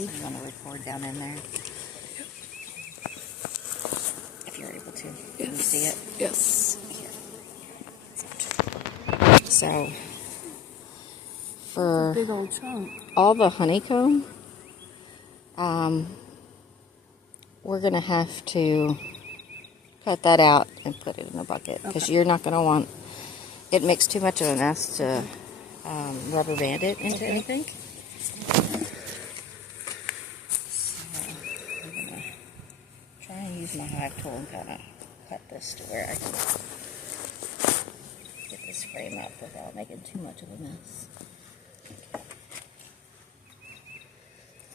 second. You want to record down in there? If you're able to. Yes. Can you see it? Yes. So, for big old chunk. all the honeycomb, we're going to have to cut that out and put it in a bucket. Because you're not going to want it makes too much of a mess to rubber band it into anything. So, I'm going to try and use my hive tool and kind of cut this to where I can get this frame up without making too much of a mess.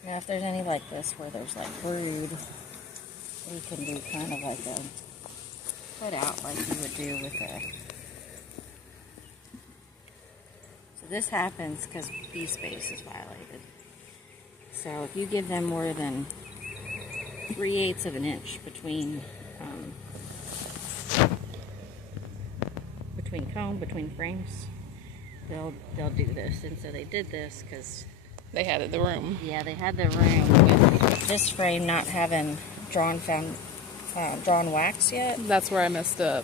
Now if there's any like this where there's like brood, we can do kind of like a put out like you would do with a... So this happens because bee space is violated. So if you give them more than 3/8 of an inch between comb, between frames, they'll do this. And so they did this because they had the room. Yeah, they had the room with this frame not having drawn wax yet. That's where I messed up.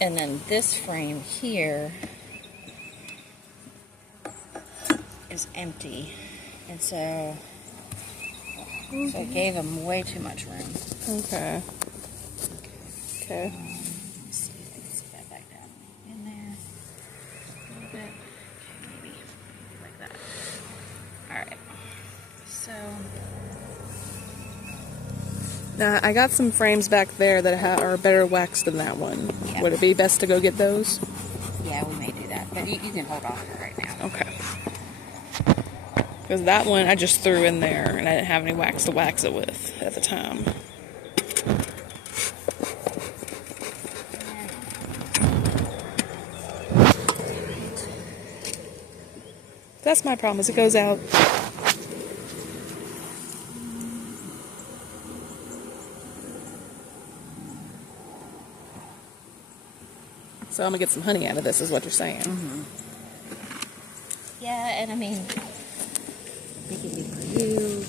And then this frame here is empty, and so it gave them way too much room. Okay. Okay. Let's see if I can sit that back down in there a little bit. Okay, maybe like that. All right. So I got some frames back there that are better waxed than that one. Yeah. Would it be best to go get those? Yeah, we may do that, but you can hold off for right now. Okay. Because that one I just threw in there, and I didn't have any wax to wax it with at the time. That's my problem, is it goes out. So I'm going to get some honey out of this, is what you're saying. Mm-hmm. Yeah, and I mean, it can be for you.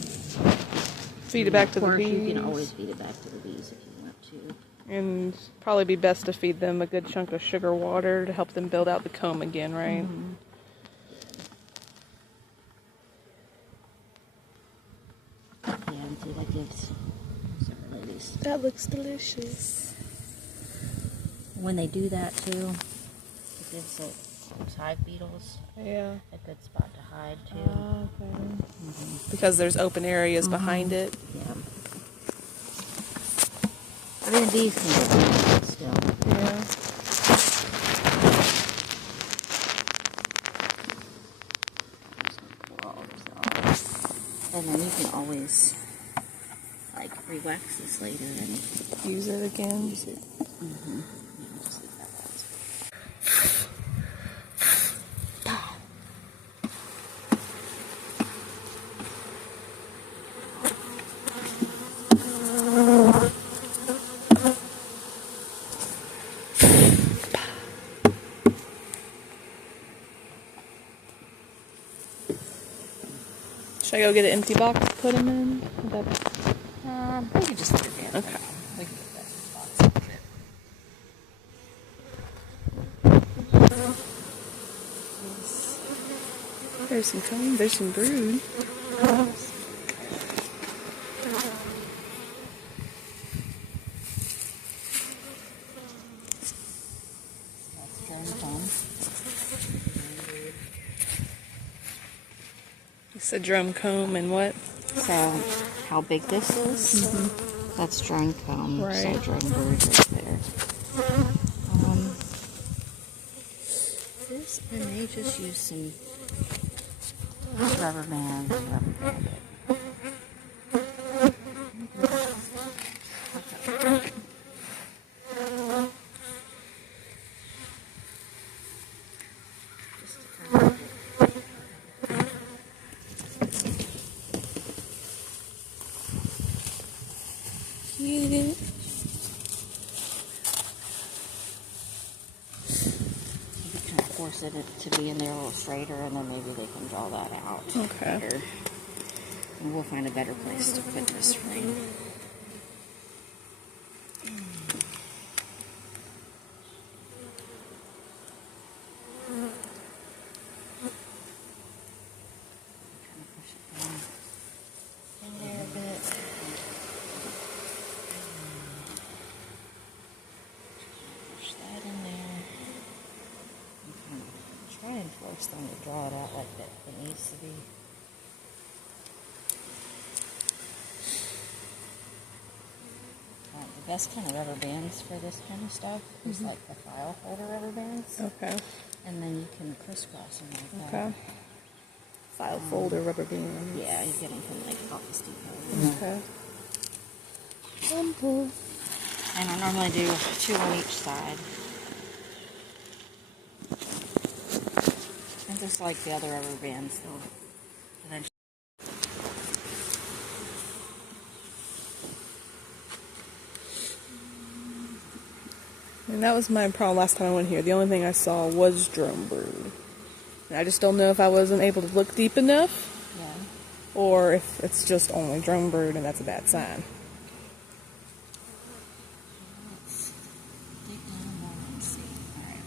Feed it back to the bees. You can always feed it back to the bees if you want to. And probably be best to feed them a good chunk of sugar water to help them build out the comb again, right? Mm-hmm. Yeah, and see, that gives some ladies. That looks delicious. When they do that too, it gives those hive beetles a good spot to hide too. Okay. Mm-hmm. Because there's open areas behind it. Yeah. I mean, bees can get it still. Yeah. And then you can always like re-wax this later and Use it again. use it. Mm-hmm. Yeah, just leave that out. Should I go get an empty box to put them in? We can just put it in. Okay. We can put that in the box. There's some comb, there's some brood. That's drum comb. It's a drum comb and what? So, how big this is? Mm-hmm. That's drone comb. Right. So, drone bird right there. This, I may just use some rubber band it. Force it to be in there a little straighter, and then maybe they can draw that out. Okay. Better. And we'll find a better place to put this frame. Try and force them to draw it out like that it needs to be. The best kind of rubber bands for this kind of stuff is like the file holder rubber bands. Okay. And then you can crisscross them like that. Okay. File folder rubber bands. Yeah, you get them from like Office Depot. Okay. And I normally do 2 on each side. And just like the other rubber bands, they'll eventually. And that was my problem last time I went here. The only thing I saw was drone brood. And I just don't know if I wasn't able to look deep enough. Yeah. Or if it's just only drone brood and that's a bad sign. Let's dig down more and see. Alright.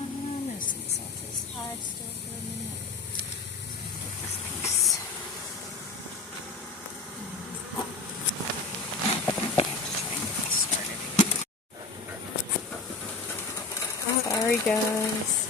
I'm going to salt this hide still for a minute. So I'll take this piece. Sorry, guys.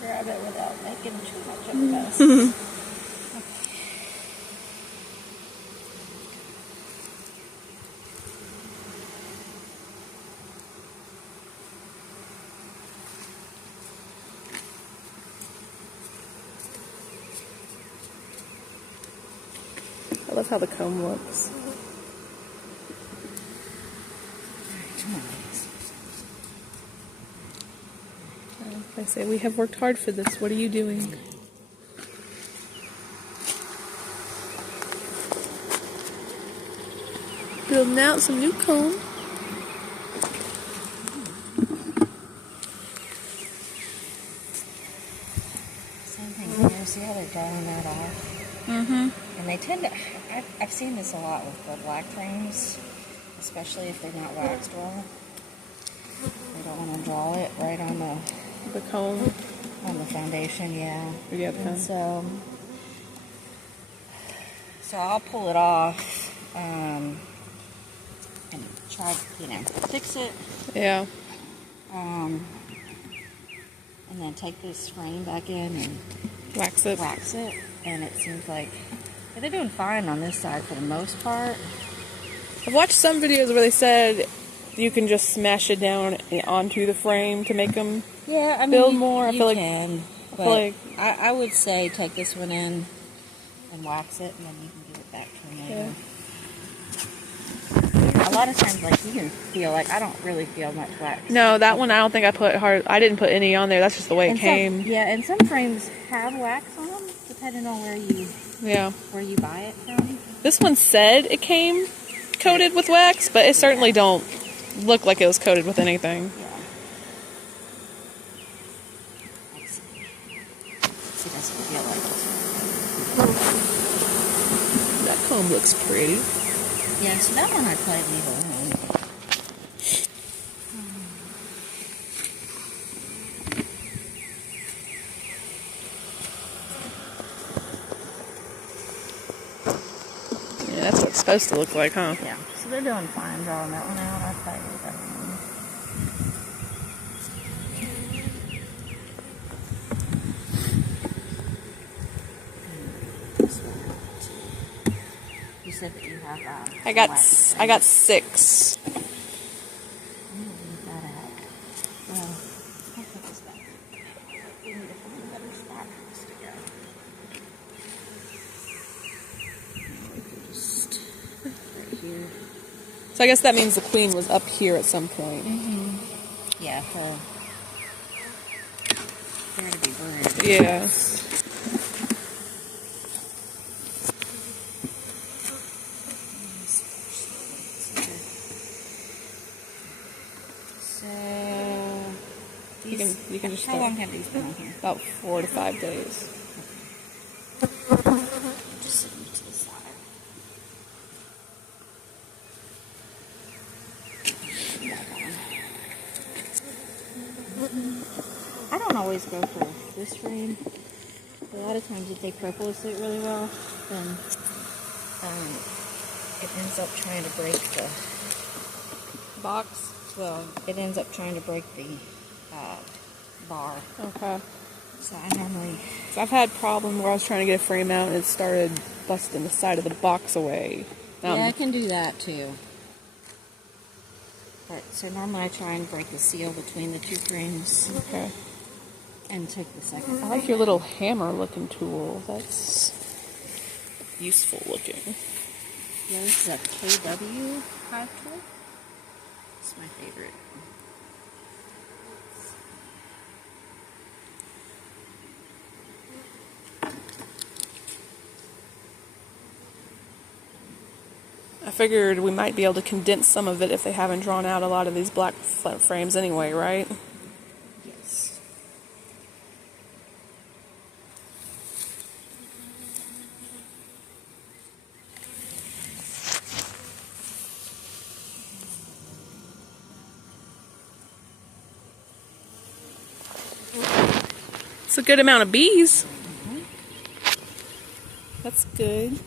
Grab it without making too much of a mess. I love how the comb looks. I say, we have worked hard for this. What are you doing? Building out some new comb. Same thing here. See how they're drawing that off? Mm-hmm. And they tend to, I've seen this a lot with the black frames, especially if they're not waxed well. They don't want to draw it right on The comb. on the foundation, yeah. Yeah, And so I'll pull it off and try, fix it. Yeah. And then take this frame back in and Wax it. And it seems like they're doing fine on this side for the most part. I've watched some videos where they said you can just smash it down onto the frame to make them build more. I feel like I would say take this one in and wax it, and then you can give it back to me later. A lot of times, like, you can feel like I don't really feel much wax. No, that one I don't think I put hard. I didn't put any on there. That's just the way it came. And some frames have wax on them, depending on where you buy it from. This one said it came coated with wax, but it certainly don't look like it was coated with anything. Yeah. It doesn't feel like it. That comb looks pretty. Yeah, so that one I'd probably leave alone. it's supposed to look like, huh? Yeah. So they're doing fine drawing that one out. I'll tell you that one. You said that you have. I got 6. So I guess that means the queen was up here at some point. Mm-hmm. Yeah, there to be burned. Yeah. So you can just how start. long have these been on here? About 4 to 5 days. Just sit them to the side. I don't always go for this frame. A lot of times if they purple suit really well, then it ends up trying to break the Box? well, it ends up trying to break the bar. Okay. So I normally... So I've had problems where I was trying to get a frame out and it started busting the side of the box away. Yeah, I can do that too. But so normally I try and break the seal between the 2 frames. Okay. And take the second. I like your little hammer looking tool. That's useful looking. Yeah, this is a KW hive tool. It's my favorite. I figured we might be able to condense some of it if they haven't drawn out a lot of these black frames anyway, right? Yes. It's a good amount of bees. Mm-hmm. That's good.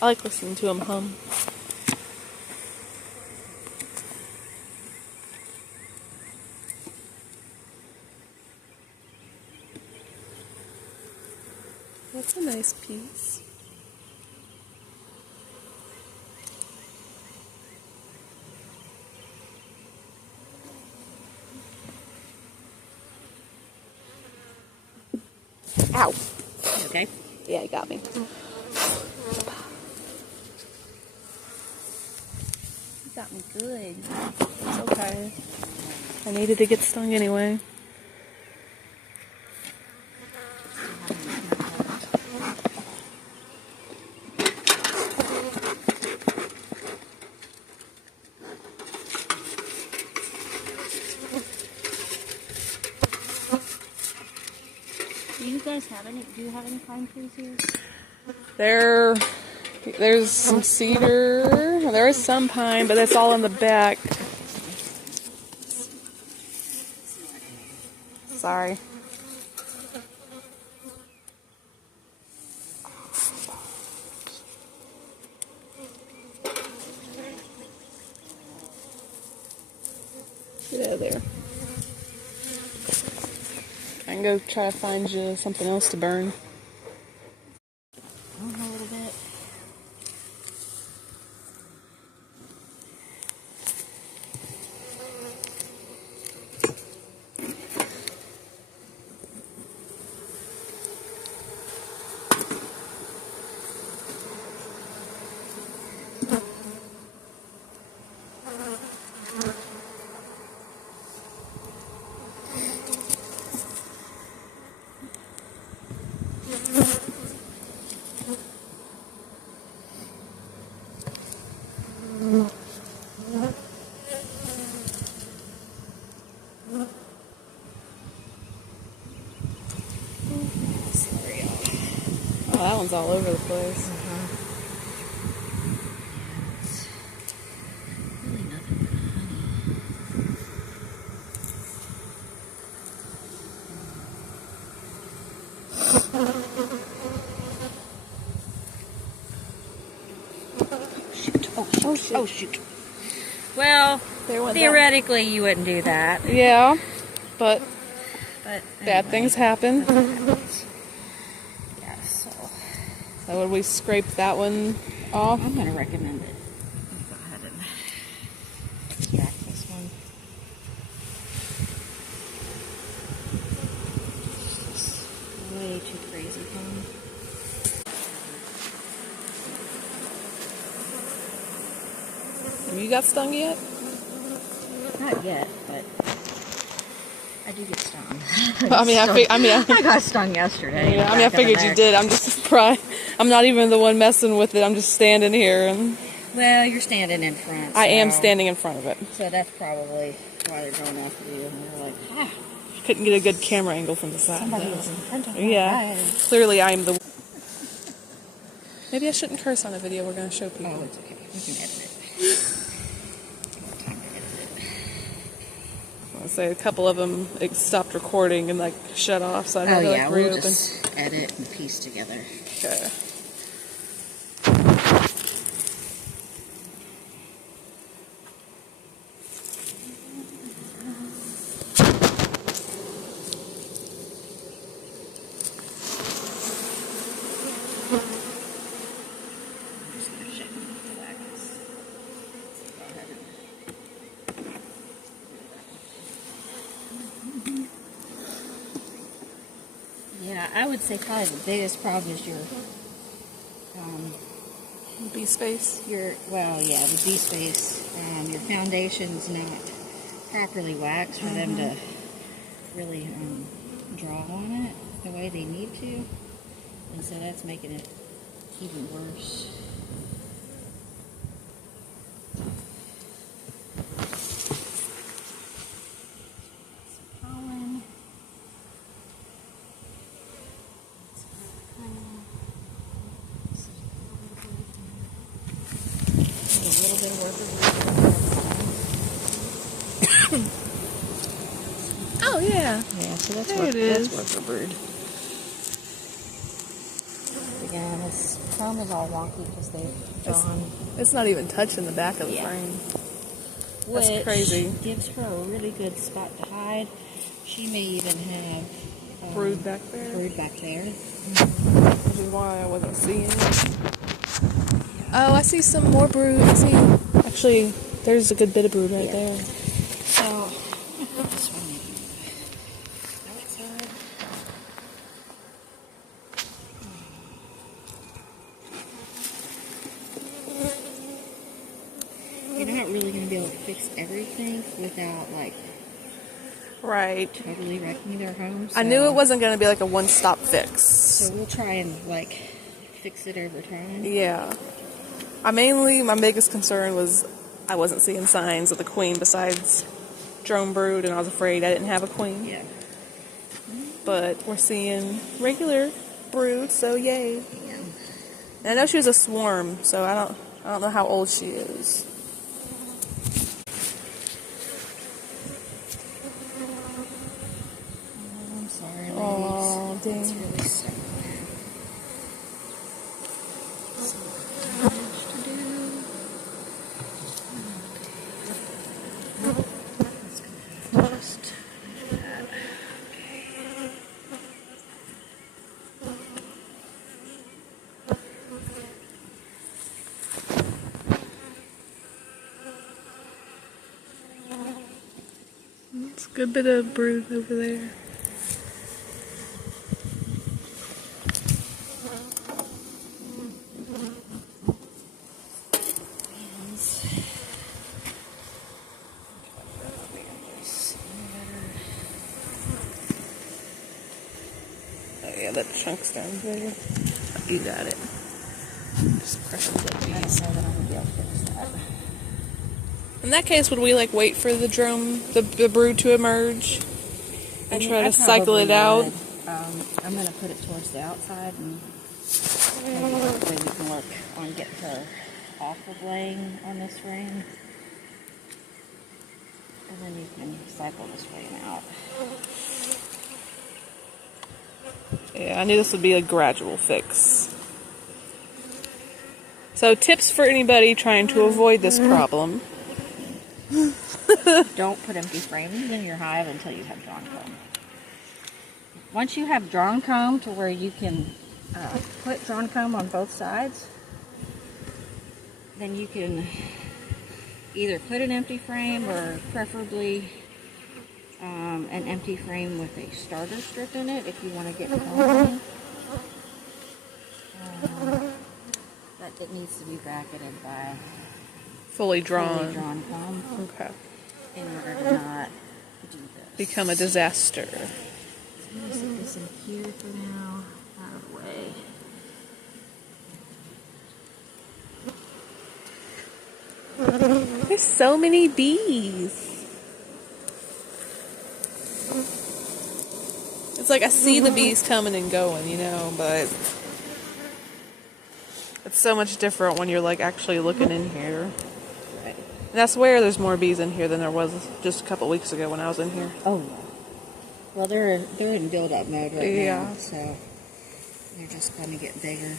I like listening to them hum. That's a nice piece. Ow. You okay? Yeah, you got me. You got me good. It's okay. I needed to get stung anyway. Do you have any pine trees here? There's some cedar. There is some pine, but that's all in the back. Sorry. Get out of there. I can go try to find you something else to burn. A little bit. Oh, that one's all over the place. Really nothing but honey. Oh, shoot. Well, theoretically, you wouldn't do that. Yeah, but anyway, bad things happen. Yeah, so would we scrape that one off? I'm going to recommend it. Go ahead and extract this one. This is way too crazy for me. Have you got stung yet? Not yet, but I do get stung. I got stung yesterday. Yeah, I figured you did. I'm just surprised. I'm not even the one messing with it. I'm just standing here and. Well, you're standing in front. I am standing in front of it. So that's probably why they're going after you. And they're like, Couldn't get a good camera angle from the side. Somebody was in front of me. Yeah. Clearly, I'm the. Maybe I shouldn't curse on a video we're going to show people. Oh, it's okay. We can edit it. I'll say a couple of them stopped recording and like shut off, so I had to like we'll reopen. just edit and piece together. Okay. Yeah, I would say probably the biggest problem is your Bee space. the bee space. Your foundation's not properly waxed for them to really draw on it the way they need to, and so that's making it even worse. Oh yeah. Yeah, so that's worker brood. Again, this comb is all wonky because they've drawn. It's not even touching the back of the frame. That's crazy. Gives her a really good spot to hide. She may even have brood back there. Which is why I wasn't seeing it. Oh, I see some more brood. Actually, there's a good bit of brood right there. So, this one outside. You're not really going to be able to fix everything without, like, totally wrecking their home. So. I knew it wasn't going to be like a one-stop fix. So we'll try and, like, fix it over time. Yeah. My biggest concern was I wasn't seeing signs of the queen besides drone brood, and I was afraid I didn't have a queen. Yeah. But we're seeing regular brood, so yay. Yeah. And I know she was a swarm, so I don't know how old she is. Oh, I'm sorry, ladies. Oh, dang. It's really stuck. It's a good bit of brood over there. Oh yeah, that chunk's down there. You got it. Just crushing the bees. In that case, would we like wait for the brood to emerge and try to cycle it out? I'm going to put it towards the outside, and maybe hopefully we can work on getting her off of laying on this ring, and then you can cycle this ring out. Yeah, I knew this would be a gradual fix. So tips for anybody trying to avoid this problem. Don't put empty frames in your hive until you have drawn comb. Once you have drawn comb to where you can put drawn comb on both sides, then you can either put an empty frame or preferably an empty frame with a starter strip in it if you want to get comb. But it needs to be bracketed by Fully drawn comb. Okay. In order to not do this. Become a disaster. I'm going to set this in here for now, out of the way. There's so many bees. It's like I see the bees coming and going, you know, but it's so much different when you're like actually looking in here. Right. And I swear there's more bees in here than there was just a couple weeks ago when I was in here. Oh, yeah. Well, they're in build-up mode right now, so they're just going to get bigger.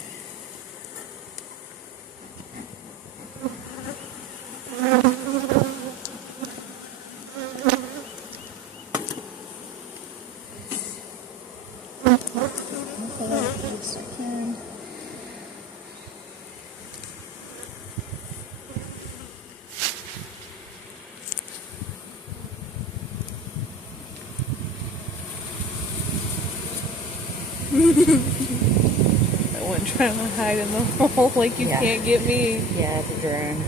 That one trying to hide in the hole like you can't get me. Yeah, it's a drone.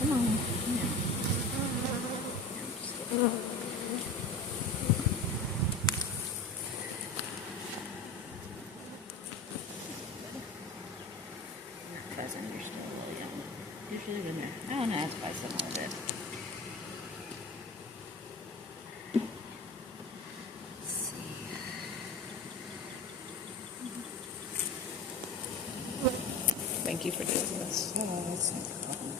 Come on. Cousin, you're still a little young. You should have been there. Oh no, it's probably something like that. Let's see. Thank you for doing this. Oh, that's no problem.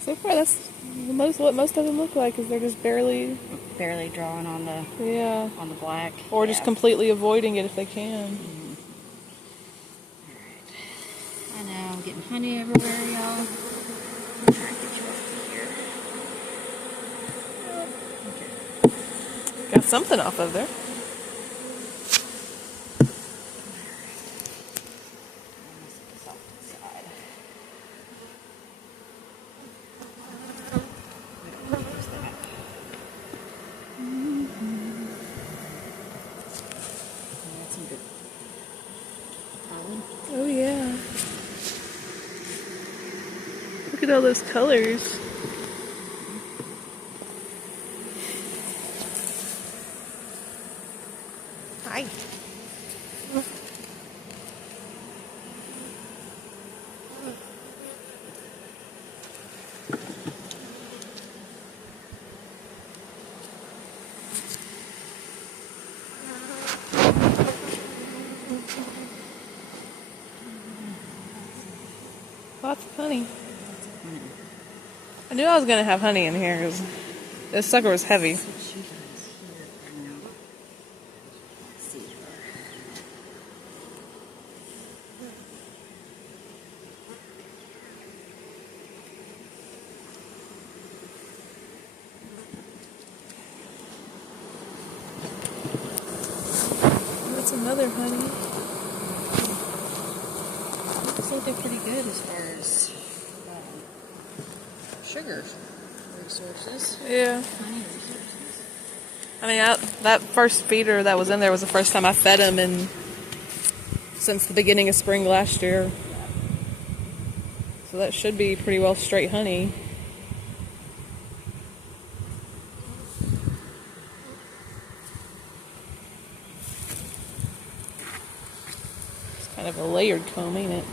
So far, that's what most of them look like, is they're just barely drawing on the on the black, or just completely avoiding it if they can. Alright. I know I'm getting honey everywhere, y'all. I'm trying to get you up to here. Got something off of there. Oh yeah. Look at all those colors. Hi. Lots of honey. I knew I was going to have honey in here because this sucker was heavy. That's another honey. Looks like they're pretty good as far as sugar resources. Yeah. Honey resources. I mean, that first feeder that was in there was the first time I fed him since the beginning of spring last year. So that should be pretty well straight honey. It's kind of a layered comb, ain't it?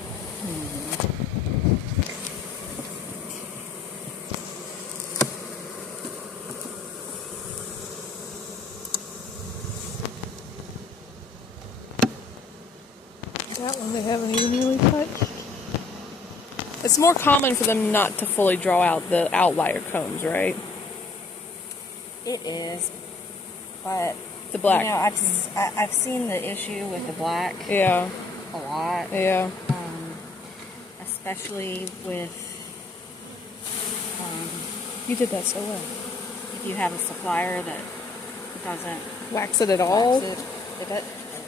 That one they haven't even really touched. It's more common for them not to fully draw out the outlier combs, right? It is, but the black. You know, I've seen the issue with the black. Yeah. A lot. Yeah. Especially with. You did that so well. If you have a supplier that doesn't wax it at all, it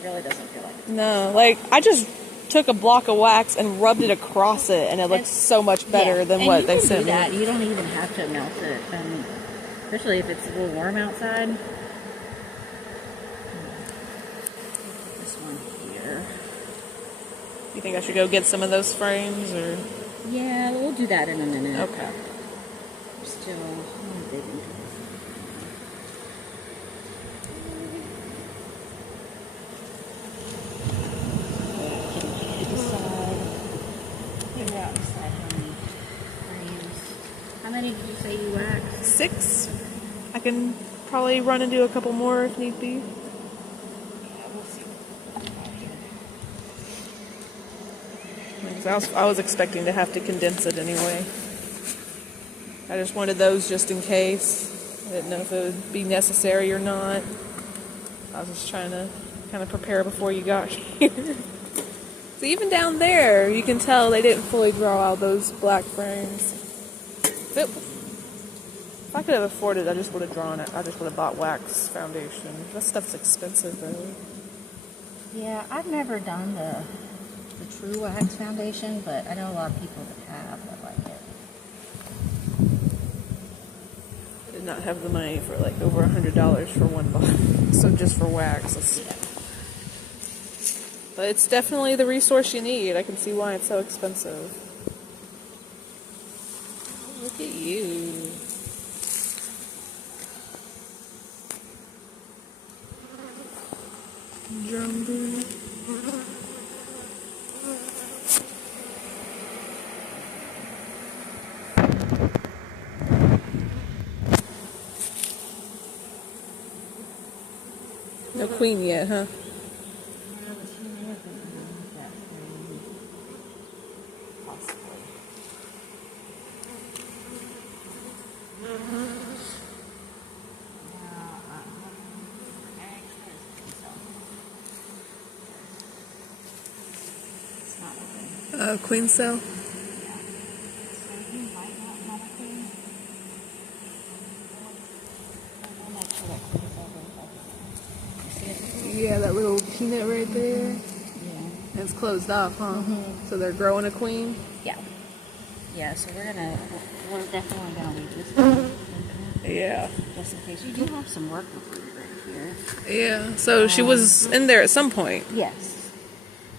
really doesn't feel like it. No, like I just took a block of wax and rubbed it across it, and it looks so much better than what they sent me. You don't even have to melt it, especially if it's a little warm outside. This one here. You think I should go get some of those frames, or? Yeah, we'll do that in a minute. Okay. Still dig into this. How many did you say you waxed? 6. I can probably run and do a couple more if need be. Yeah, we'll see. I was expecting to have to condense it anyway. I just wanted those just in case. I didn't know if it would be necessary or not. I was just trying to kind of prepare before you got here. So even down there, you can tell they didn't fully draw out those black frames. If I could have afforded it, I just would have drawn it. I just would have bought wax foundation. That stuff's expensive, really. Yeah, I've never done the true wax foundation, but I know a lot of people that have that like it. I did not have the money for like over $100 for one bottle. So just for wax. Yeah. But it's definitely the resource you need. I can see why it's so expensive. Look at you. Drum. No queen yet, huh? Queen cell? Yeah, that little peanut right there. Yeah. And it's closed off, huh? Mm-hmm. So they're growing a queen? Yeah. Yeah, so we're definitely gonna leave this one. Yeah. Just in case. You do have some work with right here. Yeah. So she was in there at some point. Yes.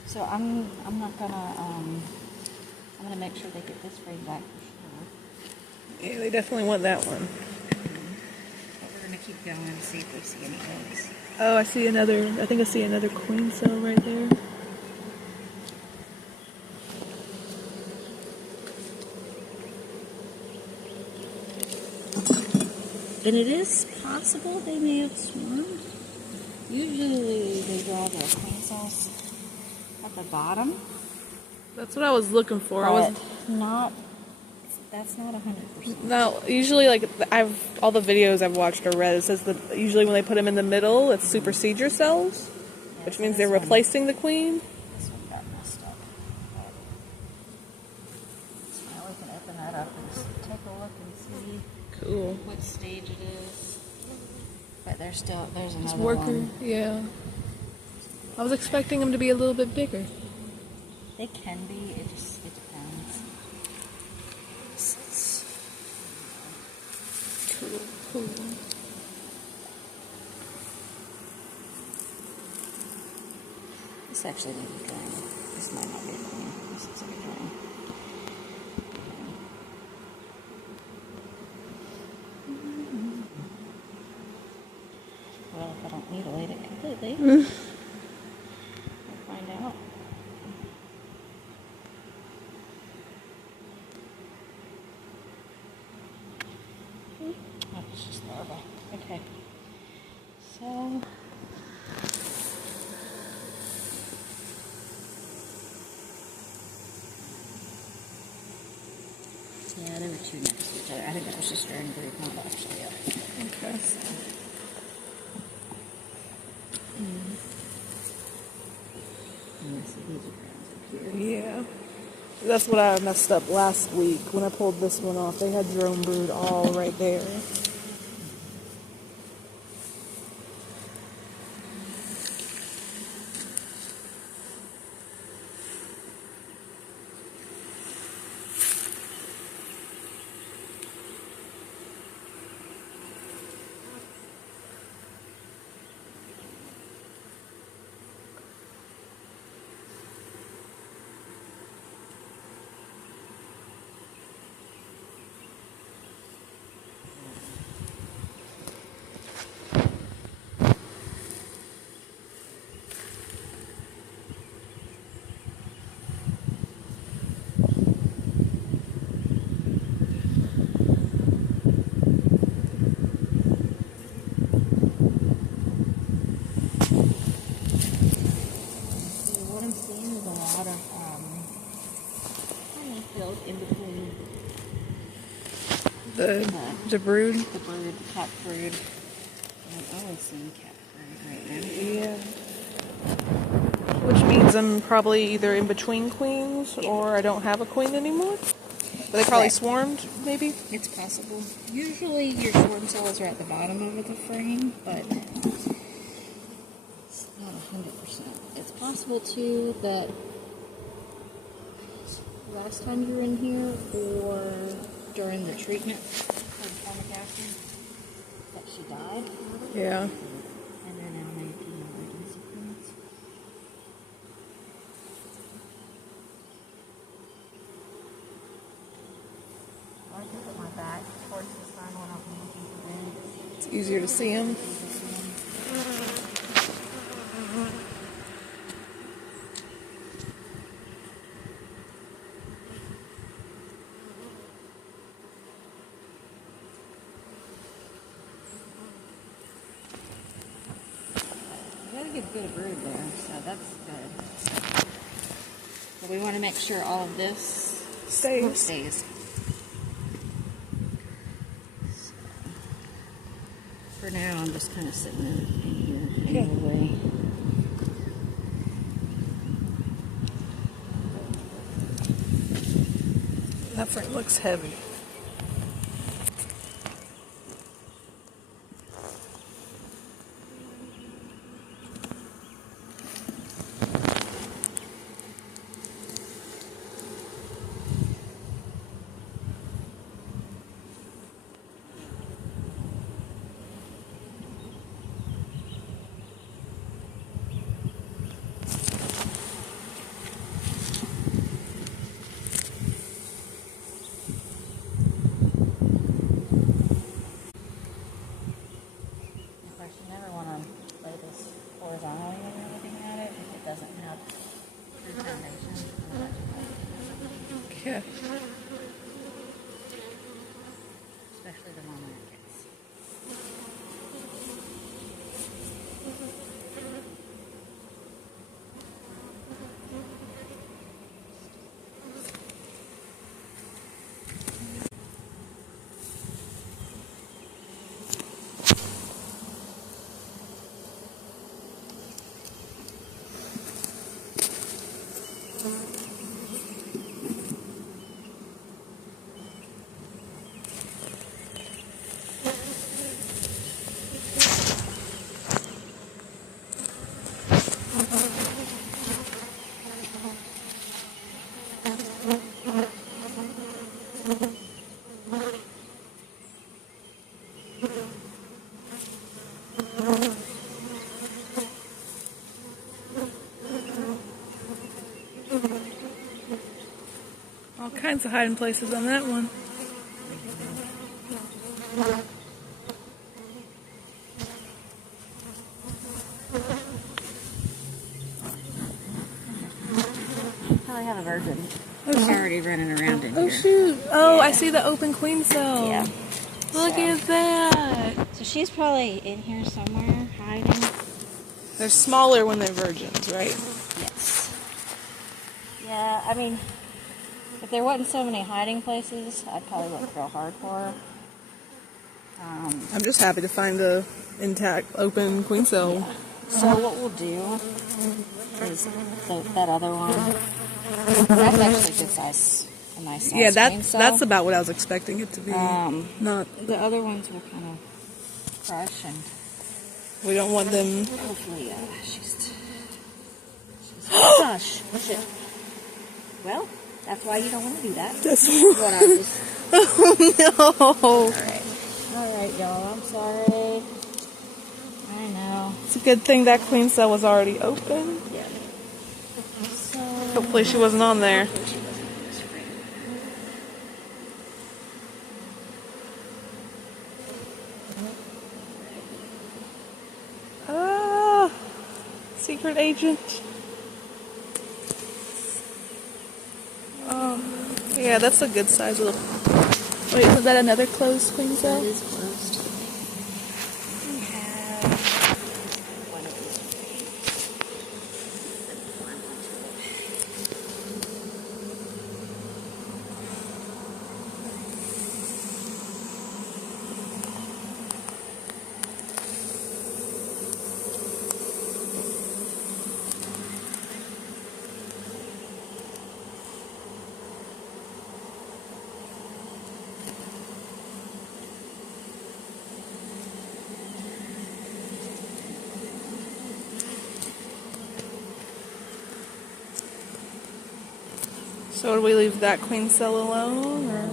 So I'm not gonna I'm gonna make sure they get this frame back for sure. Yeah, they definitely want that one. But we're gonna keep going and see if we see any eggs. Oh, I see another. I think I see another queen cell right there. And it is possible they may have swarmed. Usually they draw their queen cells at the bottom. That's what I was looking for. That's not 100%. No, usually like all the videos I've watched or read, it says that usually when they put them in the middle, it's supersedure cells, which means they're replacing the queen. This one got messed up. So now we can open that up and just take a look and see what stage it is. But there's another one. Yeah. I was expecting them to be a little bit bigger. They can be. It depends. Cool. This actually may be drying. This might not be a queen. This looks like a drying. Well, if I don't mutilate it completely, we'll find out. Oh, it's just larva. Okay. So. each other. I think that was just during brood, not actually yet. Okay. So. And so these are browns up here. Yeah. That's what I messed up last week when I pulled this one off. They had drone brood all right there. What I'm seeing is a lot of honey filled in between The brood? the brood, the top brood. I'm always seeing cat brood right now. Yeah. Which means I'm probably either in between queens or I don't have a queen anymore. But they probably Right. swarmed, maybe? It's possible. Usually your swarm cells are at the bottom of the frame, but it's not 100%. It's possible too that last time you were in here or during the treatment for formic acid that she died. Yeah. And they're now making emergency queens. I like to put my back towards the sun when I'm looking for them. It's easier to see them. We got a good bit of brood there, so that's good. But we want to make sure all of this Stays. stays. So, for now, I'm just kind of sitting in here anyway. That frame looks heavy. Of course, you never want to lay this horizontally when you're looking at it if it doesn't have true foundation. Okay. Especially the moment it gets. All kinds of hiding places on that one. Probably have a virgin. She's already running around in Oh here. shoot! Oh, Yeah. I see the open queen cell. Yeah. Look So- at that. So she's probably in here somewhere hiding. They're smaller when they're virgins, right? Yes. Yeah, I mean, If there wasn't so many hiding places, I'd probably look real hard for her. I'm just happy to find a intact, open queen cell. Yeah. So what we'll do is that other one. That's actually a good size, a nice size. Yeah, queen cell. that's about what I was expecting it to be. Not the other ones will kind of crush, and we don't want them. hopefully, she's gosh, shit. Well, that's why you don't want to do that. That's what I just. Oh no! All right, y'all. I'm sorry. I know. It's a good thing that queen cell was already open. Yeah. So, Hopefully she wasn't on there. Ah, secret agent. Yeah, that's a good size little. Wait, was that another closed queen cell? That is closed. We have one of these. So would we leave that queen cell alone, or?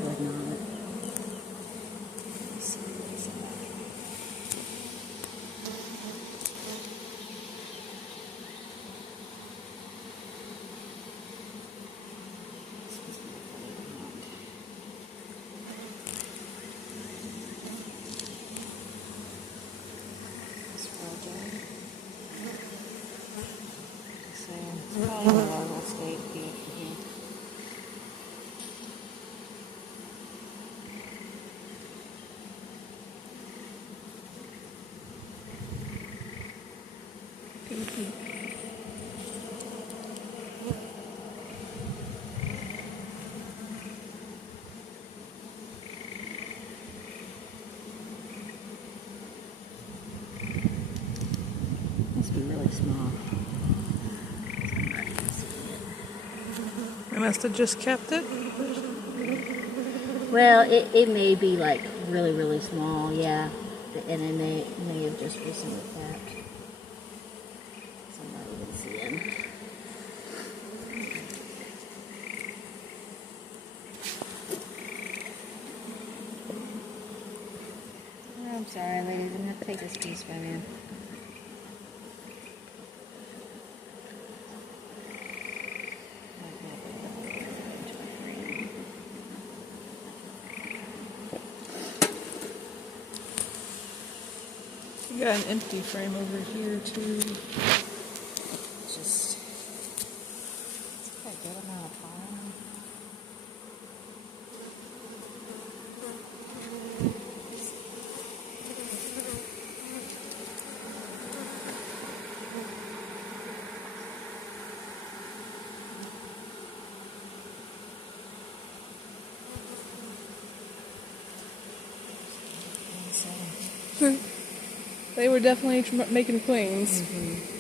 Must be really small. I must have just kept it. Well, it may be like really, really small, yeah. And it may have just recently cracked. So I'm not even seeing. I'm sorry, ladies. I'm going to take this piece from you. We got an empty frame over here too. It's quite a good amount of time. They were definitely making queens. Mm-hmm.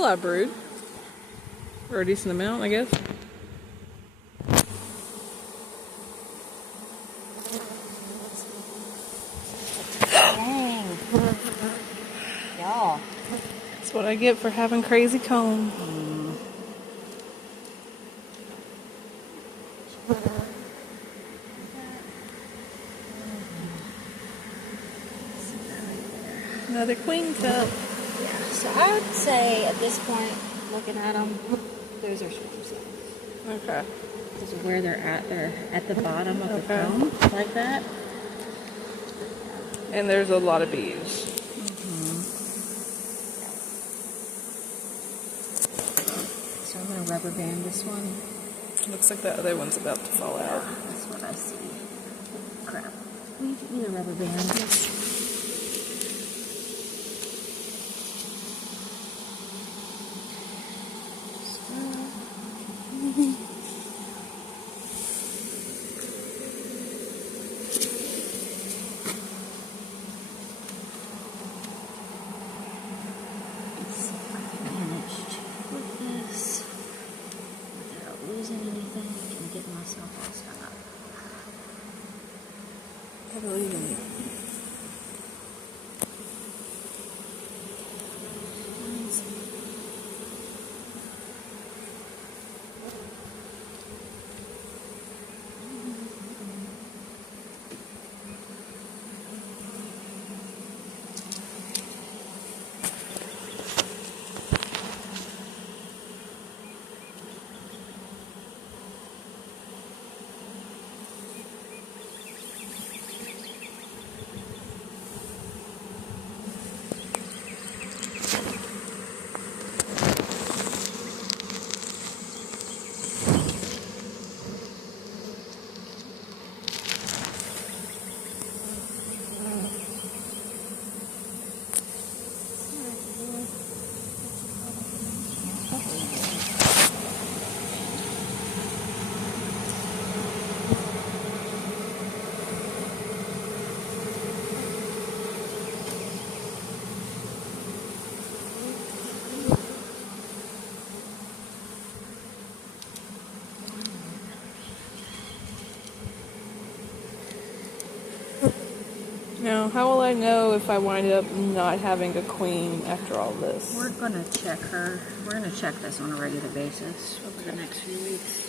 Well, I brood. Or a decent amount, I guess. Dang. Y'all. That's what I get for having crazy comb. Another queen cup. So I would say at this point, looking at them, those are swarm cells. Okay. This is where they're at. They're at the bottom of the comb, like that. And there's a lot of bees. So I'm going to rubber band this one. Looks like the other one's about to fall out. That's what I see. Crap. We need a rubber band. I believe in you. Now, how will I know if I wind up not having a queen after all this? We're going to check her. We're going to check this on a regular basis over the next few weeks.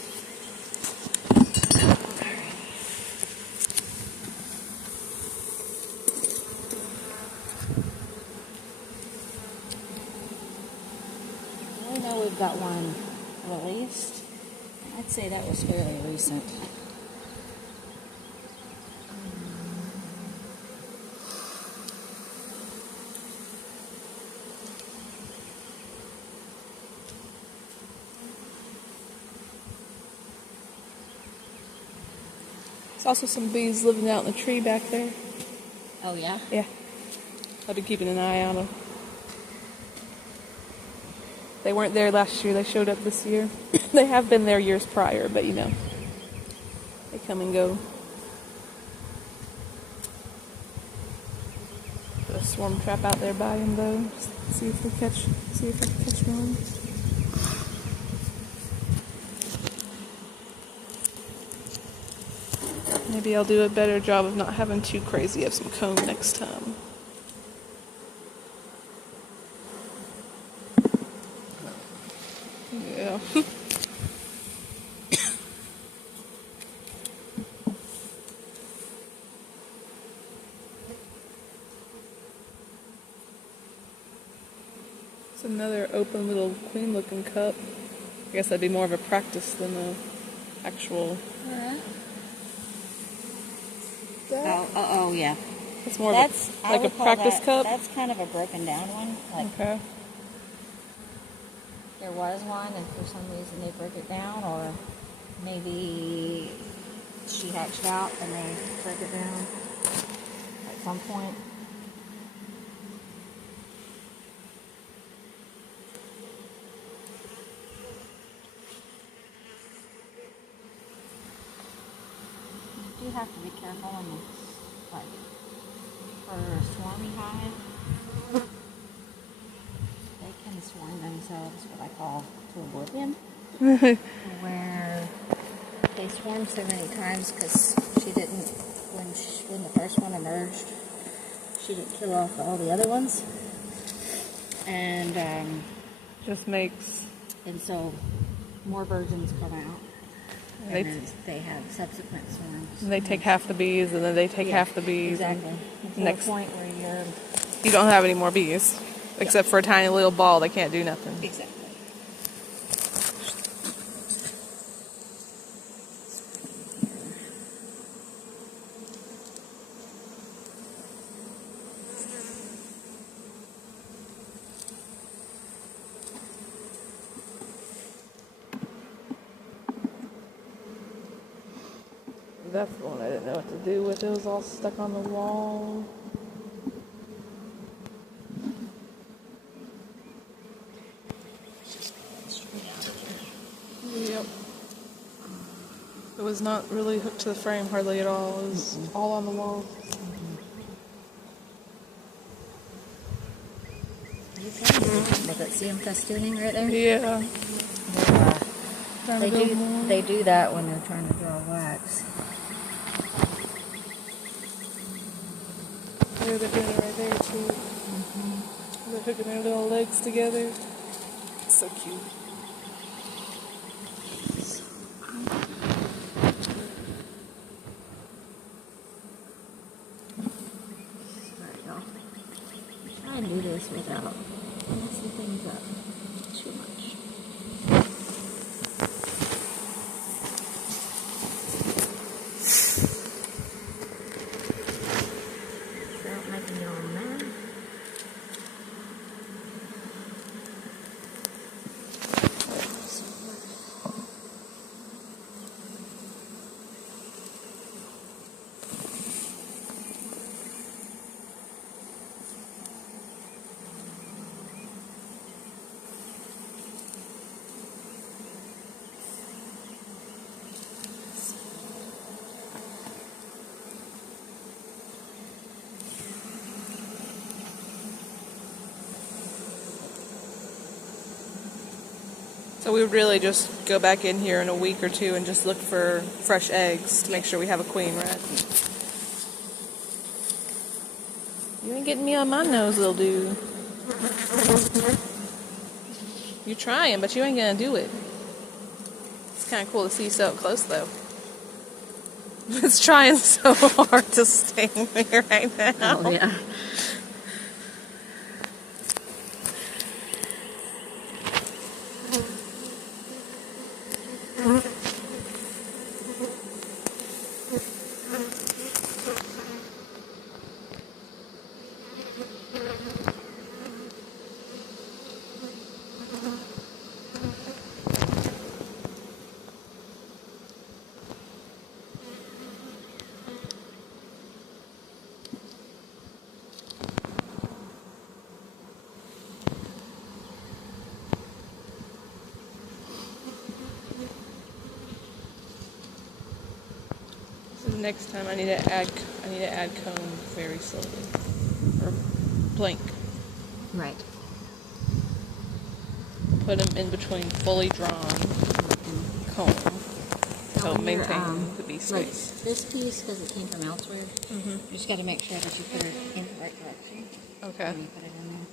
We know we've got one released. I'd say that was fairly recent. There's also some bees living out in the tree back there. Oh, yeah? Yeah. I've been keeping an eye on them. They weren't there last year. They showed up this year. They have been there years prior, but you know, they come and go. Put a swarm trap out there by them though. Just see if we catch one. Maybe I'll do a better job of not having too crazy of some comb next time. Yeah. It's another open little queen looking cup. I guess that'd be more of a practice than a actual. Oh, yeah. It's more of a practice cup. That's kind of a broken down one. Like, Okay. there was one, and for some reason they broke it down, or maybe she hatched out and they broke it down at some point. You do have to be careful in the, like, for a swarmy hive. They can kind of sworn themselves what I call to oblivion, where they swarmed so many times because she didn't, when the first one emerged, she didn't kill off all the other ones, and Just makes. and so more virgins come out, And and then they have subsequent swarms. they take half the bees, and then they take half the bees. Exactly. To Next, the point where you don't have any more bees, except for a tiny little ball that can't do nothing. exactly. That's the one I didn't know what to do with. It was all stuck on the wall. Yep. It was not really hooked to the frame hardly at all. It was all on the wall. See them festooning right there? Yeah. They do that when they're trying to draw wax. Yeah, they're doing it right there too. They're hooking their little legs together. It's so cute. Sorry, y'all. I do this without messing things up too much. Without making y'all mad. So we would really just go back in here in a week or two and just look for fresh eggs to make sure we have a queen, right? You ain't getting me on my nose, little dude. You're trying, but you ain't gonna do it. It's kind of cool to see you so up close, though. It's trying so hard to sting me right now. Oh, yeah. So next time I need to add comb very slowly, or blank. Right. Put them in between fully drawn comb to help maintain the bee space. Like this piece, because it came from elsewhere, you just got to make sure that you put it in the right direction. Okay. When you put it in there.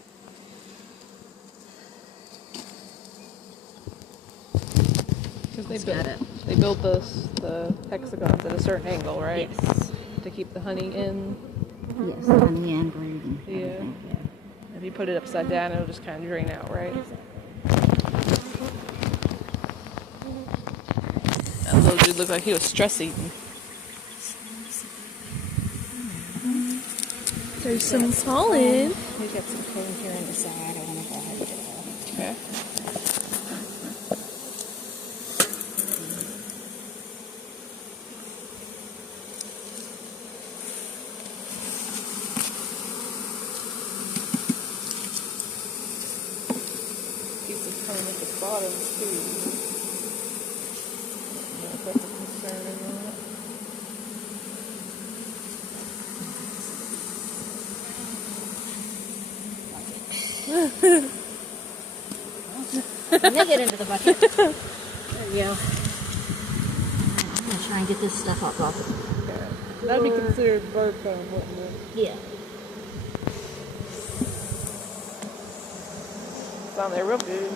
Because they build the hexagons at a certain angle, right? Yes. To keep the honey in. Yes, honey and brood. And Yeah. everything, yeah. If you put it upside down, it'll just kind of drain out, right? That little dude looked like he was stress eating. There's some pollen. We got some comb here on the side. I want to go ahead and get it off. Okay. Piece of comb at the bottom too. I don't know if that's a concern or not. And they get into the bucket. There you go. I'm going to try and get this stuff off of it. Okay. That'd be considered bird foam, wouldn't it? Yeah. It's on there real good.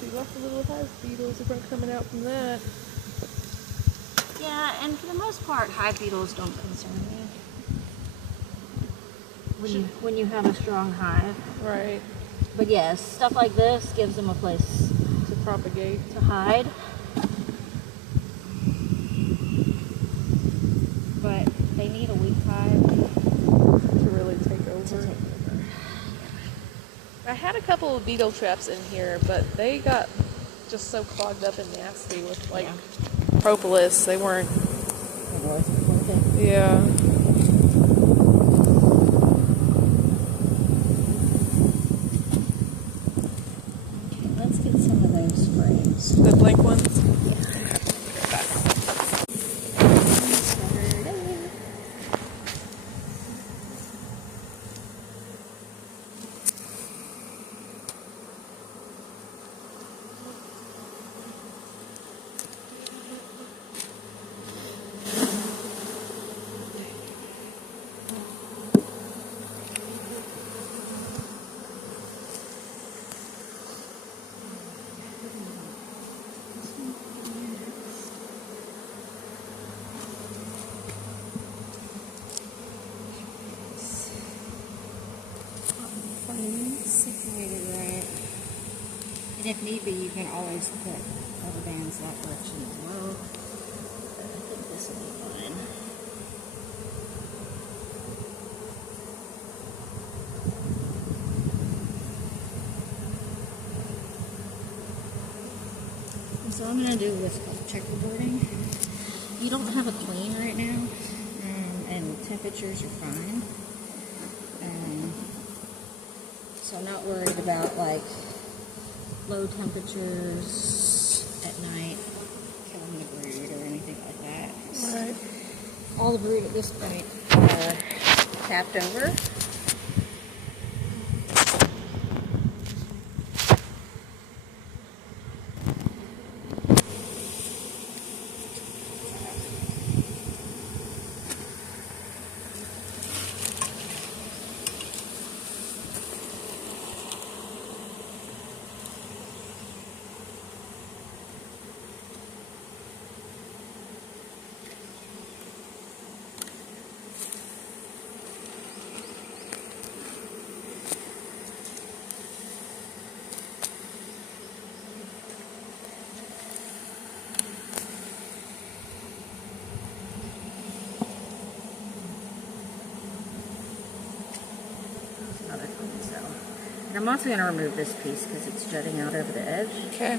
See, lots of little hive beetles are coming out from that. Yeah, and for the most part, hive beetles don't concern me. When you have a strong hive. Right. But yes, stuff like this gives them a place To propagate. to hide. But they need a weak hive To really take over. to take over. I had a couple of beetle traps in here, but they got just so clogged up and nasty with like propolis. They weren't. Yeah. Okay, let's get some of those frames. The blank ones? Situated right. And if need be, you can always put rubber bands that direction as well. But I think this will be fine. And so I'm going to do what's called checkerboarding. You don't have a queen right now, and temperatures are fine. So I'm not worried about like low temperatures at night killing the brood or anything like that. Right. All the brood at this point are tapped over. And I'm also going to remove this piece because it's jutting out over the edge. Okay.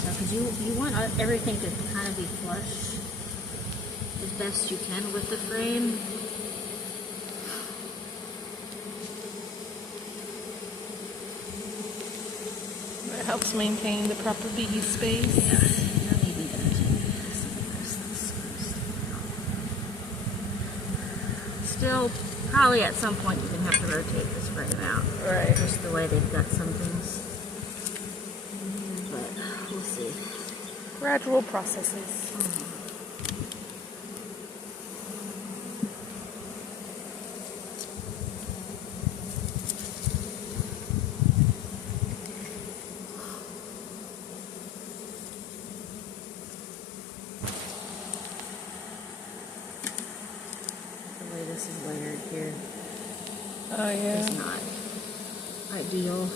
Because you want everything to kind of be flush as best you can with the frame. It helps maintain the proper bee space. Still, probably at some point you're going to have to rotate this frame out. Right. Just the way they've got some things. But we'll see. Gradual processes. The way this is layered here Oh yeah. is not ideal.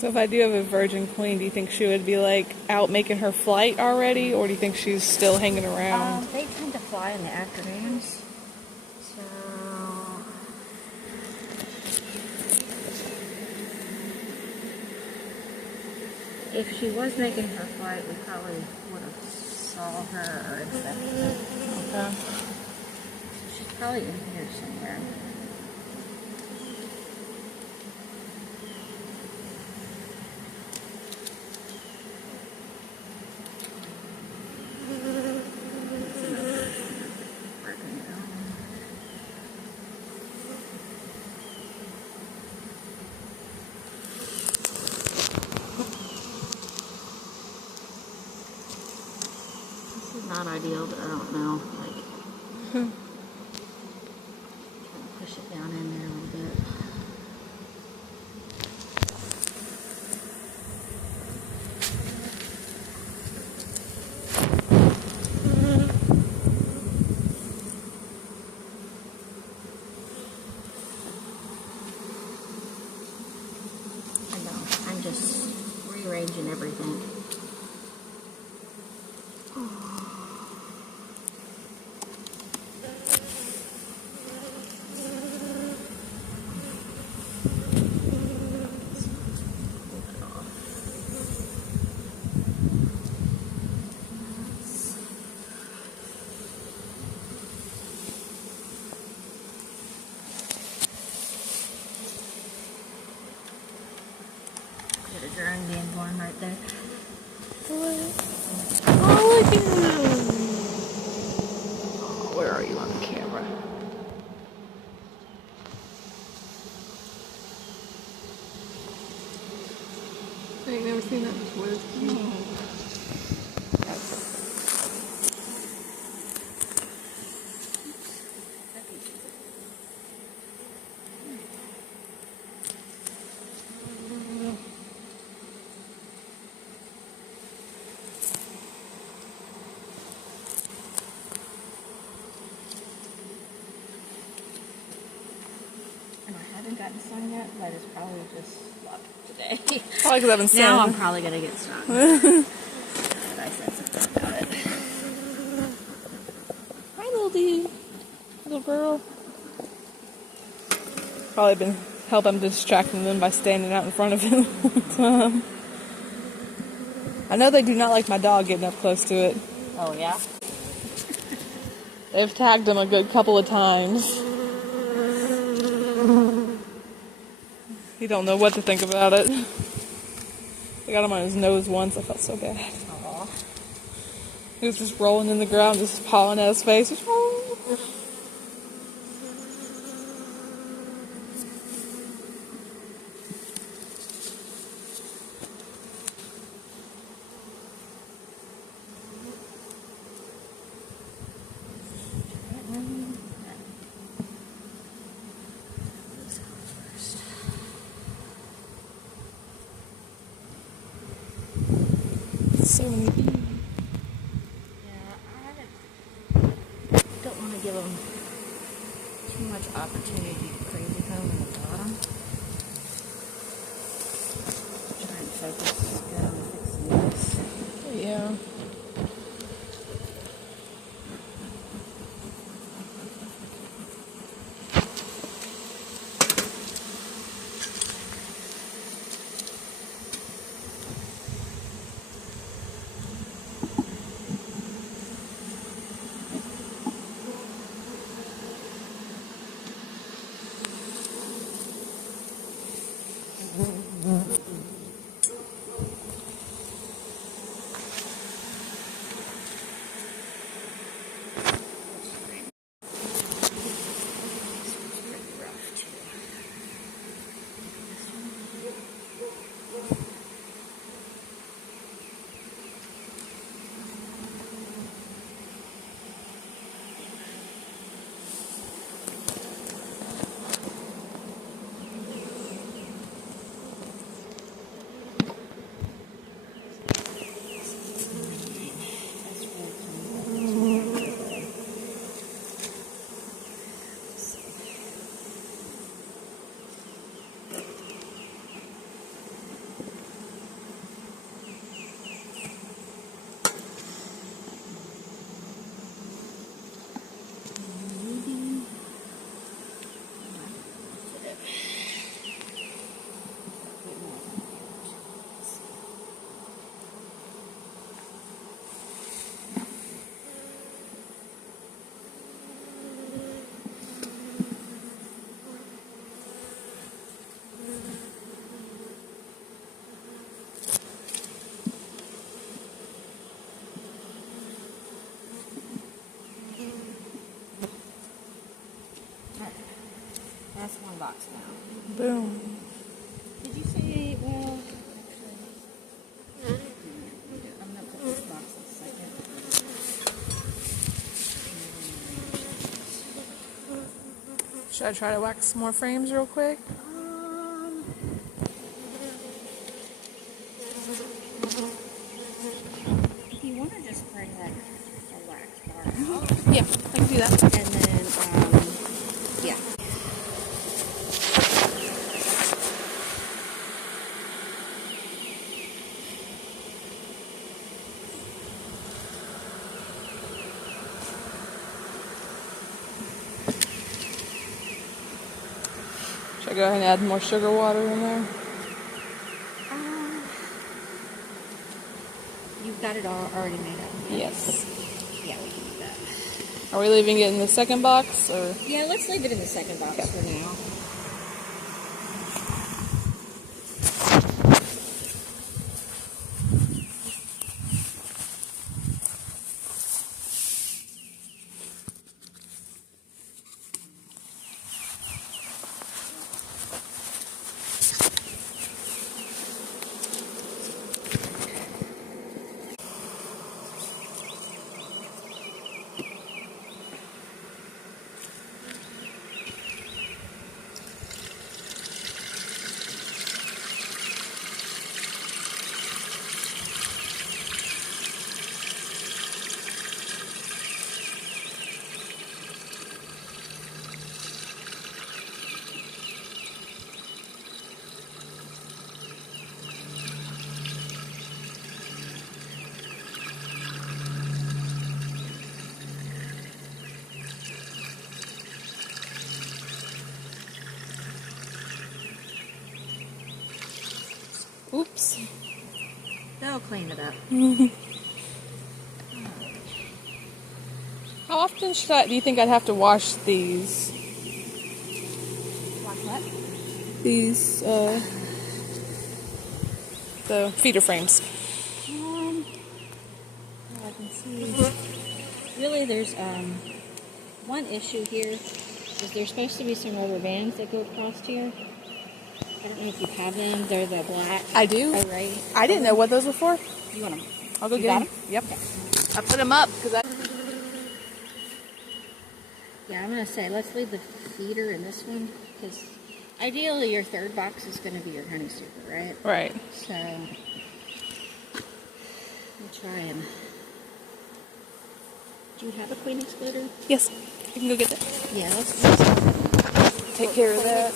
So if I do have a virgin queen, do you think she would be like out making her flight already, or do you think she's still hanging around? They tend to fly in the afternoons. So if she was making her flight, we probably would have saw her or infected her. Okay. So she's probably in here somewhere. Not ideal, but I don't know. Like, trying to push it down in there a little bit. I know. I'm just rearranging everything. Got a drone being born right there. Oh, look at him. Oh, where are you on the camera? I ain't never seen that before. That's cute. That's And I haven't gotten stung yet, but it's probably just luck today. probably because I haven't seen Now I'm it. probably going to get stung. But I said something about it. Hi, little dude. Little girl. Probably been helping distracting them by standing out in front of him all the time. I know they do not like my dog getting up close to it. Oh, yeah? They've tagged him a good couple of times. He don't know what to think about it. I got him on his nose once. I felt so bad. Aww. He was just rolling in the ground, just pawing at his face. Just, so many bees. Yeah, I don't want to give them too much opportunity to crazy comb in the bottom. Try and focus on fixing this. Yeah. that's one box now. Boom. Did you say, well, actually, I'm going to put this box in a second. Should I try to wax some more frames real quick? If you want to just bring like a wax bar out. Yeah, I can do that. And then, yeah. Should I go ahead and add more sugar water in there? You've got it all already made up. Yes. Yeah, we can do that. Are we leaving it in the second box, or? Yeah, let's leave it in the second box for now. Oops. They'll clean it up. How often do you think I'd have to wash these? Like what? These, the feeder frames. Well, I can see. Really, there's one issue here. Is there's supposed to be some rubber bands that go across here. I don't know if you have them. They're the black. I do. Oh, right. I didn't know what those were for. You want them? I'll go You get got them. Yep. I put them up because I. Yeah, I'm going to say let's leave the feeder in this one because ideally your third box is going to be your honey super, right? Right. So we'll try and. Do you have a queen excluder? Yes. You can go get that. Yeah, let's Take care of that.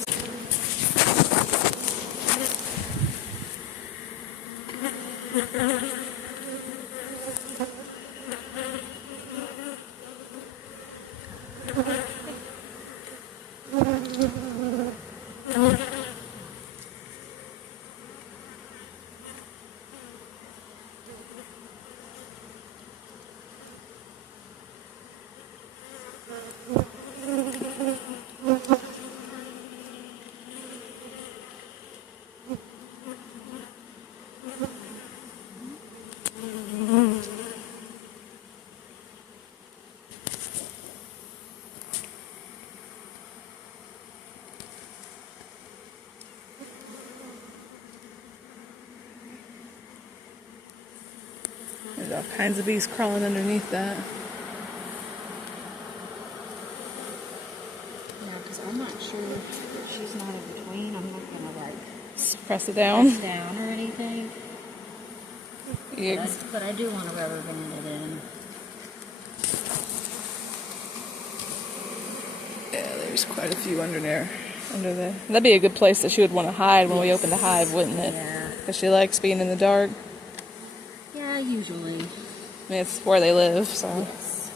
There's all kinds of bees crawling underneath that. Yeah, because I'm not sure if she's not in between. I'm not going to like Just press it down. press down or anything. Yeah. But I do want to rubber band it in. Yeah, there's quite a few under there. Under there. That'd be a good place that she would want to hide when we open the hive, wouldn't it? Yeah. Because she likes being in the dark. Yeah, usually. I mean, it's where they live, so. Yes.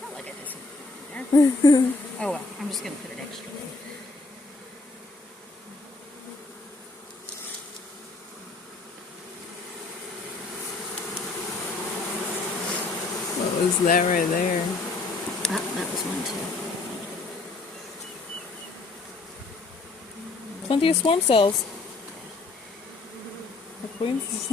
Felt like I did something there. Oh well, I'm just going to put it extra in. was that right there. Ah, that was one too. Plenty of swarm cells. The queens.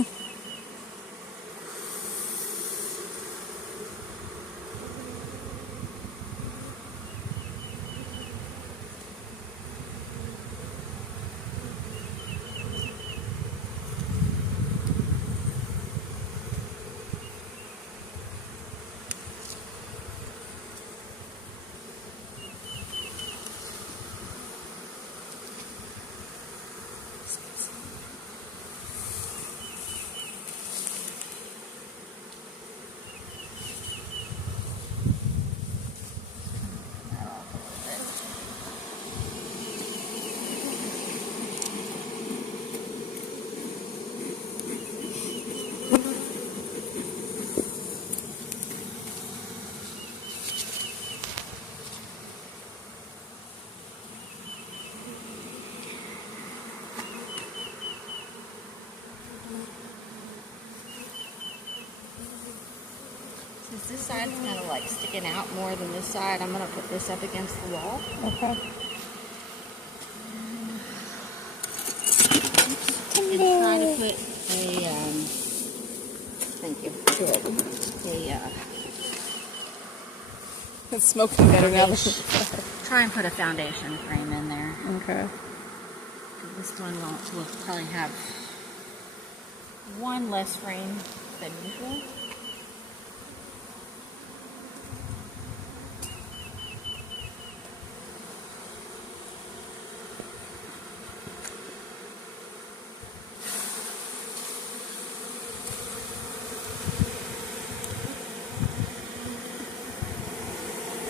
Since this side's kind of like sticking out more than this side, I'm going to put this up against the wall. Okay. And try to put a, thank you. It's smoking better now. Try and put a foundation frame in there. Okay. This one will probably have one less frame than usual.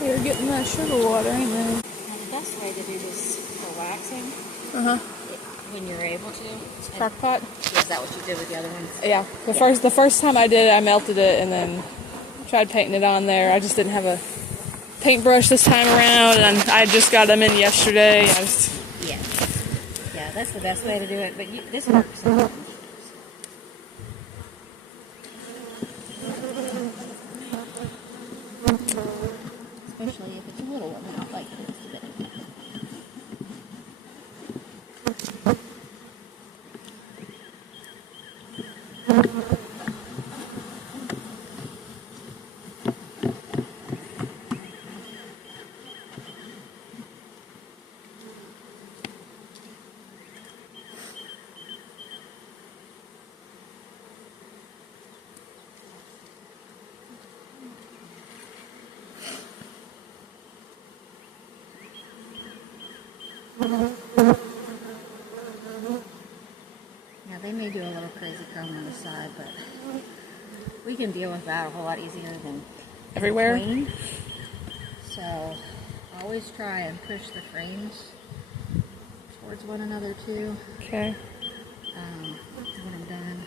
You're getting that sugar water, ain't they? Now the best way to do this for waxing, when you're able to. Crock pot? Is that what you did with the other ones? Yeah. The first time I did it, I melted it and then tried painting it on there. I just didn't have a paintbrush this time around, and I just got them in yesterday. Yeah, that's the best way to do it. But this works. Especially if it's a little one out like this. Now they may do a little crazy comb on the side, but we can deal with that a whole lot easier than Everywhere? queen. So always try and push the frames towards one another too. Okay. When I'm done.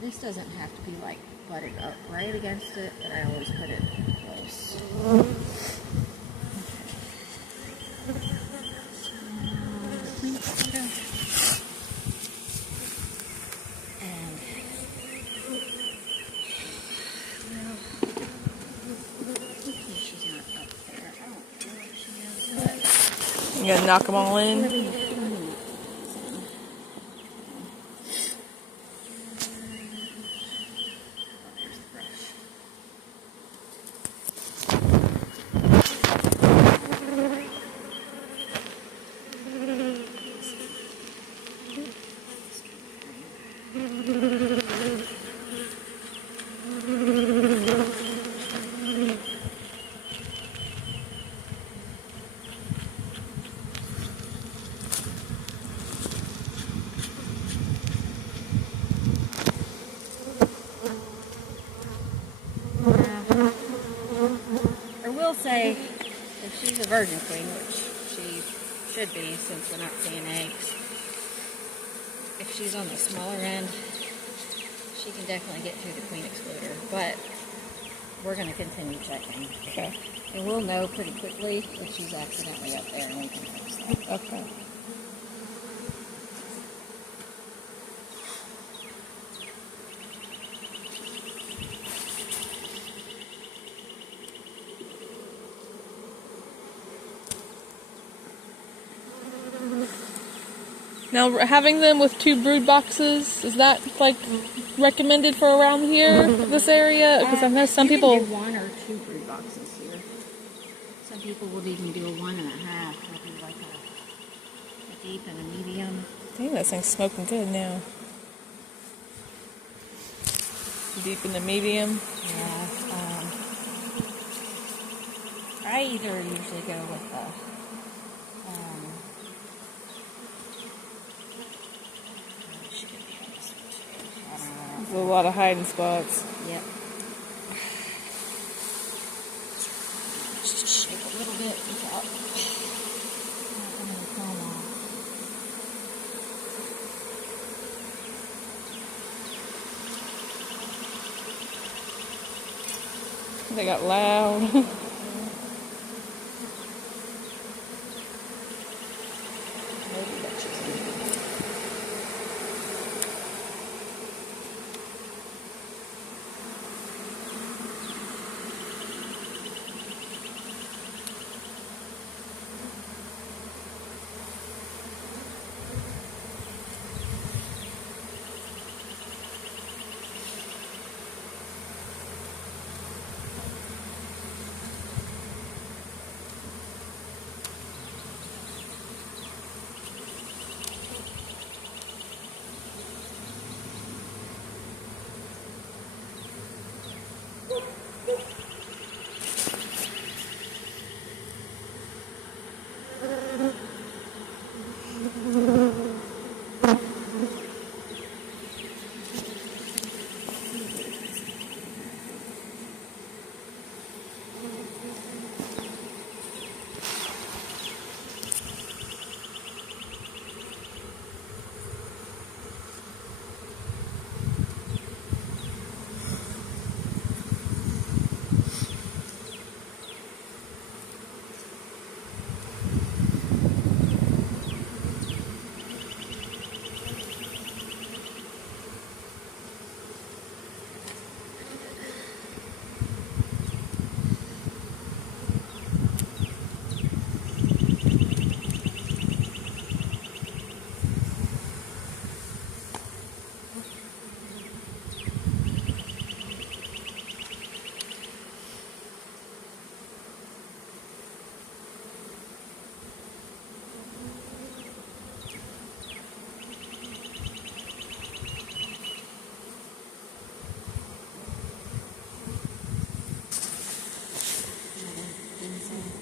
This doesn't have to be like butted up right against it, but I always put it close. You gotta knock them all in. Say if she's a virgin queen, which she should be since we're not seeing eggs, if she's on the smaller end, she can definitely get through the queen excluder, but we're going to continue checking. Okay. And we'll know pretty quickly if she's accidentally up there and we can fix that. Okay. Now, having them with 2 brood boxes, is that like recommended for around here, this area? Because I know some people. You can do 1 or 2 brood boxes here. Some people will even do a 1.5. They'll do like a deep and a medium. Dang, that thing's smoking good now. Deep and the medium. Yeah. I either usually go with the. There's a lot of hiding spots. Yep. Just shake a little bit without letting it fall off. They got loud.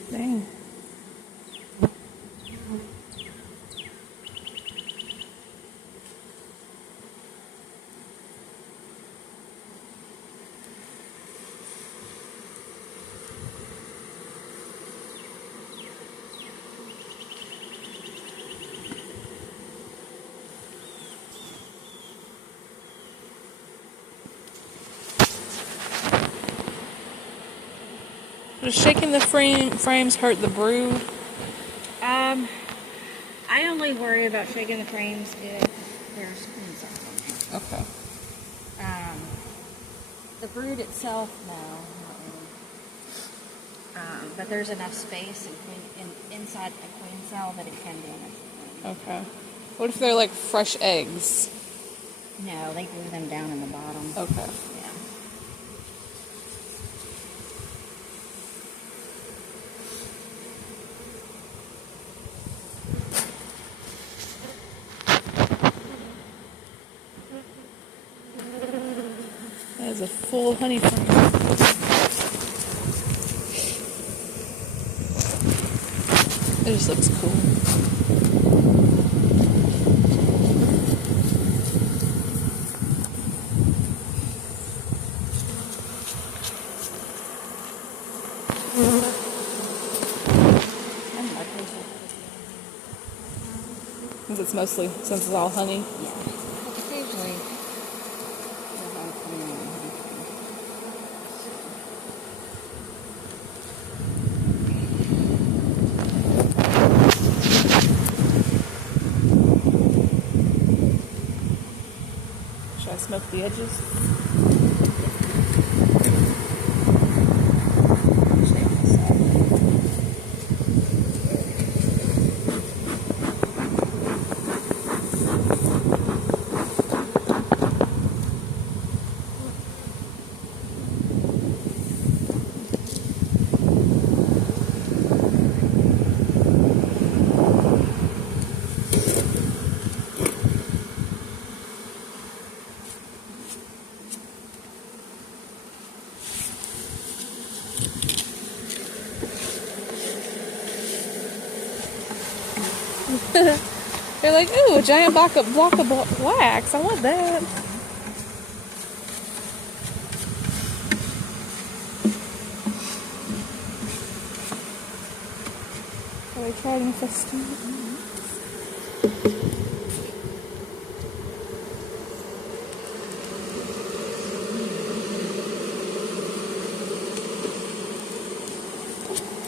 Dang. Does shaking the frames hurt the brood? I only worry about shaking the frames if there's queen cells on there. Okay. The brood itself, no, not really. But there's enough space inside a queen cell that it can damage. Okay. What if they're like fresh eggs? No, they glue them down in the bottom. Okay. Yeah. That is a full honey frame. It just looks cool. Since it's mostly, since it's all honey. Yeah. Occasionally, Should I smoke the edges? They're like, ooh, a giant block of wax. I want that. Are they trying to festoon?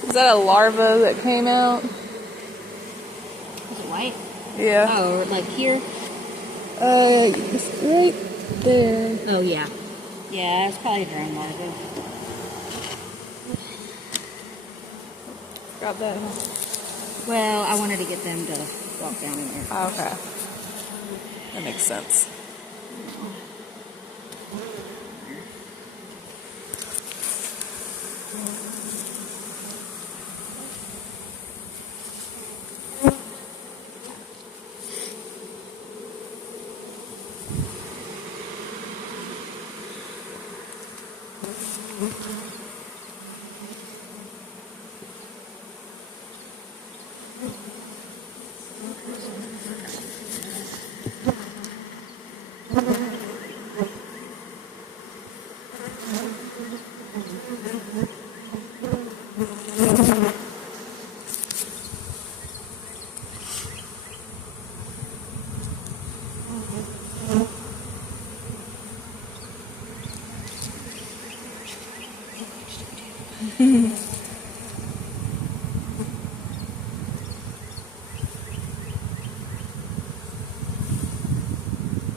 Is that a larva that came out? Is it white? Yeah. Oh, like here? It's right there. Oh, yeah. Yeah, it's probably a drone larva. Got that. Well, I wanted to get them to walk down in there. Oh, okay. That makes sense.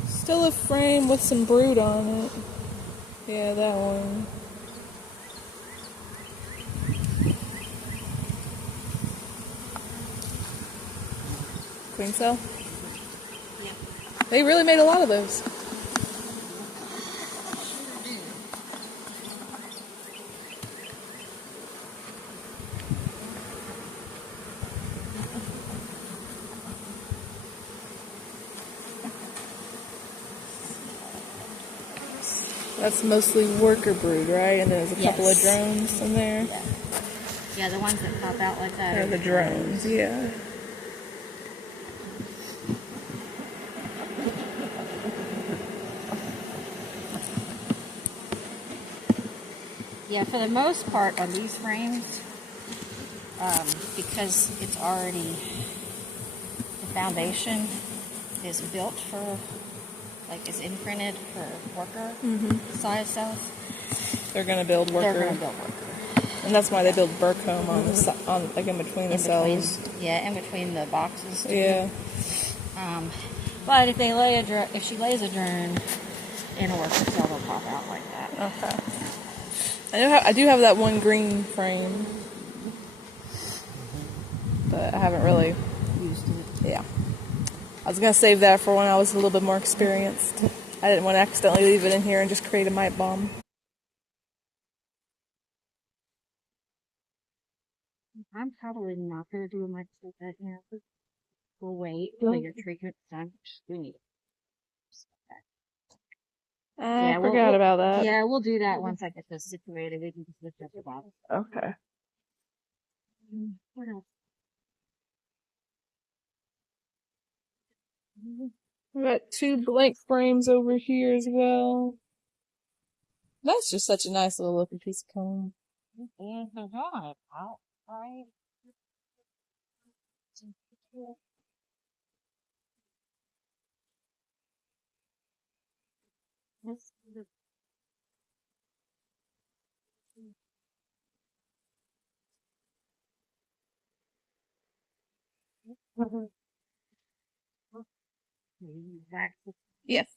Still a frame with some brood on it. Yeah, that one. Queen cell? Yeah. They really made a lot of those. That's mostly worker brood, right? And there's a couple of drones in there. Yeah. Yeah, the ones that pop out like that are the drones. Yeah. Yeah, for the most part on these frames, because it's already, the foundation is built for, like, is imprinted for worker size cells. They're gonna build worker. They're gonna build worker. And that's why they build burr comb on the like in between the cells. Yeah, in between the boxes. Too. Yeah. But if they lay if she lays a drone in a worker cell, they'll pop out like that. Okay. I do have that one green frame, but I haven't really Used it. Yeah. I was gonna save that for when I was a little bit more experienced. I didn't want to accidentally leave it in here and just create a mite bomb. I'm probably not going to do much with that here. We'll wait till your treatment's done. I forgot about that. Yeah, we'll do that once I get this situated. We can just lift up the box. Okay. What else? We got 2 blank frames over here as well. That's just such a nice little looking piece of comb. Yes.